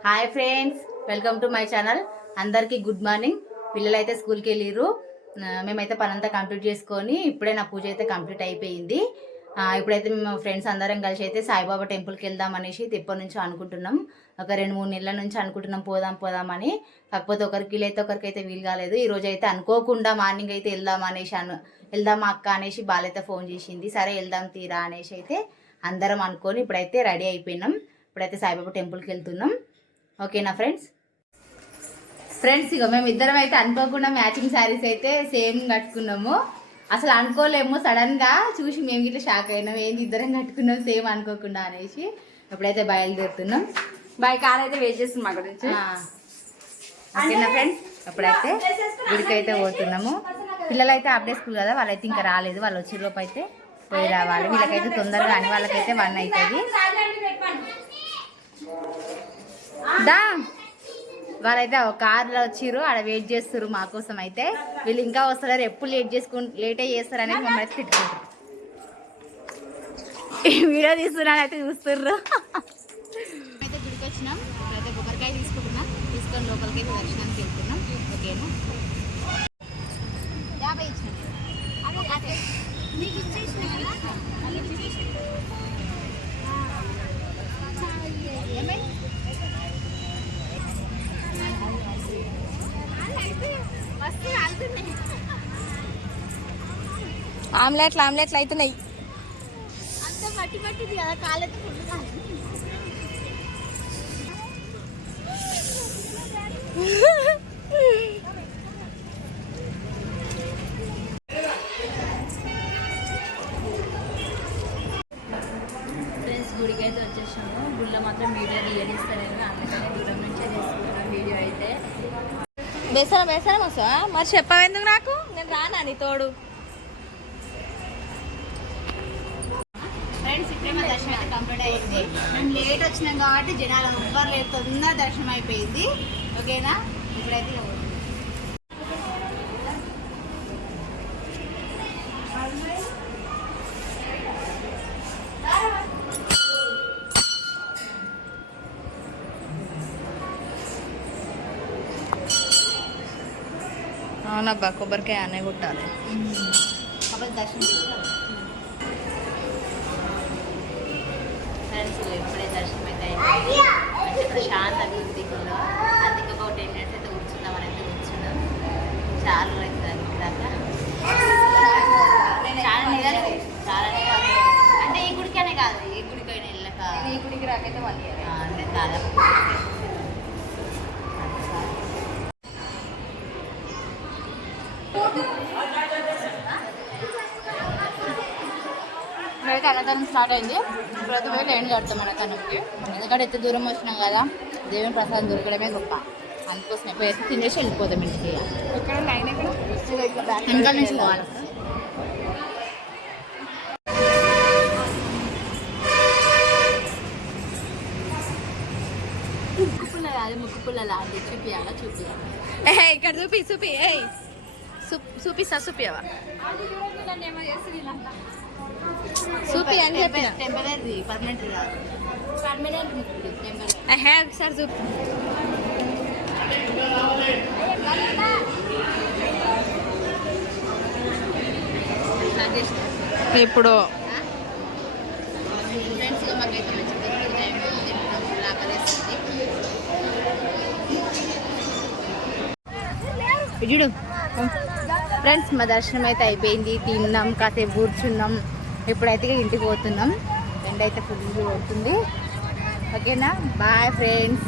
Hi friends welcome to my channel. అందరికీ good morning. పిల్లలైతే స్కూల్కి వెళ్ళిర్రు. మేమైతే పనంతా కంప్లీట్ చేసుకొని ఇప్పుడే నా పూజ అయితే కంప్లీట్ అయిపోయింది. ఇప్పుడైతే మేము ఫ్రెండ్స్ అందరం కలిసి అయితే సాయిబాబా టెంపుల్కి వెళ్దాం అనేసి ఎప్పటి నుంచో అనుకుంటున్నాం. ఒక రెండు మూడు నెలల నుంచి అనుకుంటున్నాం పోదాం పోదామని కాకపోతే ఒకరికి వీలైతే ఒకరికి అయితే వీలు కాలేదు. ఈ రోజు అయితే అనుకోకుండా మార్నింగ్ అయితే వెళ్దాం అనేసి అను వెళ్దాం అక్క అనేసి బాలైతే ఫోన్ చేసింది. సరే వెళ్దాం తీరా అనేసి అయితే అందరం అనుకొని ఇప్పుడైతే రెడీ అయిపోయినాం. ఇప్పుడైతే సాయిబాబా టెంపుల్కి వెళ్తున్నాం. ఓకేనా ఫ్రెండ్స్? ఫ్రెండ్స్ ఇక మేము ఇద్దరం అయితే అనుకోకుండా మ్యాచింగ్ శారీస్ అయితే సేమ్ కట్టుకున్నాము. అసలు అనుకోలేము సడన్గా చూసి మేము ఇట్లా షాక్ అయినాం. ఏంది ఇద్దరం కట్టుకున్నాం సేమ్ అనుకోకుండా అనేసి. ఇప్పుడైతే బయలుదేరుతున్నాం. బాయ్ కార్ అయితే వెయిట్ చేస్తుంది మా గురించి. ఓకేనా ఫ్రెండ్స్ ఇప్పుడైతే గుడికి అయితే పోతున్నాము. పిల్లలు అయితే అప్డే స్కూల్ కదా వాళ్ళైతే ఇంకా రాలేదు. వాళ్ళు వచ్చే లోపు అయితే పోయి రావాలి. వీళ్ళకైతే తొందరగా అని వాళ్ళకైతే వన్ అవుతుంది దా. వాళ్ళైతే ఒక కార్లో వచ్చిర్రు ఆడ వెయిట్ చేస్తారు మా కోసం అయితే. వీళ్ళు ఇంకా వస్తారు ఎప్పుడు లేట్ చేసుకు లేట్ చేస్తారు అనేది మమ్మల్ని అయితే తిట్టుకుంటారు. వీడియో తీస్తున్నాను అయితే చూస్తుర్రు. అయితే గుడికి వచ్చినాం ఇప్పుడైతే కొబ్బరికాయ తీసుకుంటున్నాం తీసుకొని లోపలికి అయితే దర్శనానికి వెళ్తున్నాం. ఓకేనా? యాభై ఇచ్చినాం. ఆమ్లెట్లు ఆమ్లెట్లు అవుతున్నాయి గుడికి అయితే వచ్చేసాము. గుడిలో మాత్రం వీడియో తీయనిస్తలేను అందుకనే దూరం నుంచే తీసుకున్నాను వీడియో అయితే. బేసరం బేసరం వస్తా మరి చెప్పవెందుకు నాకు? నేను రానా నీ తోడు ఫ్రెండ్స్ ఇప్పుడే మా దర్శనం అయితే కంప్లీట్ అయింది. మేము లేట్ వచ్చినాం కాబట్టి జనాలు ఎవ్వరు లేదు తొందర దర్శనం అయిపోయింది. ఓకేనా? ఇప్పుడైతే. అవునబ్బా కొబ్బరికాయ అనే కుట్టాలి. దర్శనం ఇప్పుడే దర్శనం అయితే అయిపోయింది మంచి ప్రశాంతంగా ఉంది దిగులో అందుకే ఒక టెన్ మినిట్స్ అయితే కూర్చుందాం అని అయితే కూర్చున్నాం. చాలా రోజులు దాకా. చాలా నిజాలు చాలా అంటే ఈ గుడికనే కాదు ఏ గుడికైనా వెళ్ళక. ఈ గుడికి రాకైతే ఆ, అంటే దాదాపు ఇప్పుడైతే అన్నదానం స్టార్ట్ అయింది. ఇప్పుడైతే పోయి లైన్ కడతాం అన్నదానంకి ఎందుకంటే ఎంత దూరం వచ్చినాం కదా దేవుని ప్రసాదం దొరకడమే గొప్ప. అందుకోసమే పోయి తినేసి వెళ్ళిపోతాం ఇంటికి ఇక. లైన్ ఎక్కడ? వెనకాల నుంచి పోవాలి ముక్కు పుల్ల లాంటి చూపియాలా చూపియాలి ఏ ఇక్కడ చూపి చూపి ఏ చూపిస్తా చూపియవా చూపి అని చెప్పిన? హే ఒకసారి చూపి ఇప్పుడు ఫ్రెండ్స్గా మాకైతే మంచి చూడు ఫ్రెండ్స్ మా దర్శనం అయితే అయిపోయింది. తిన్నాం కాసేపు కూర్చున్నాం. ఇప్పుడైతే ఇంటికి పోతున్నాం. ఎండ అయితే ఫుల్ కొడుతుంది. ఓకేనా? Bye friends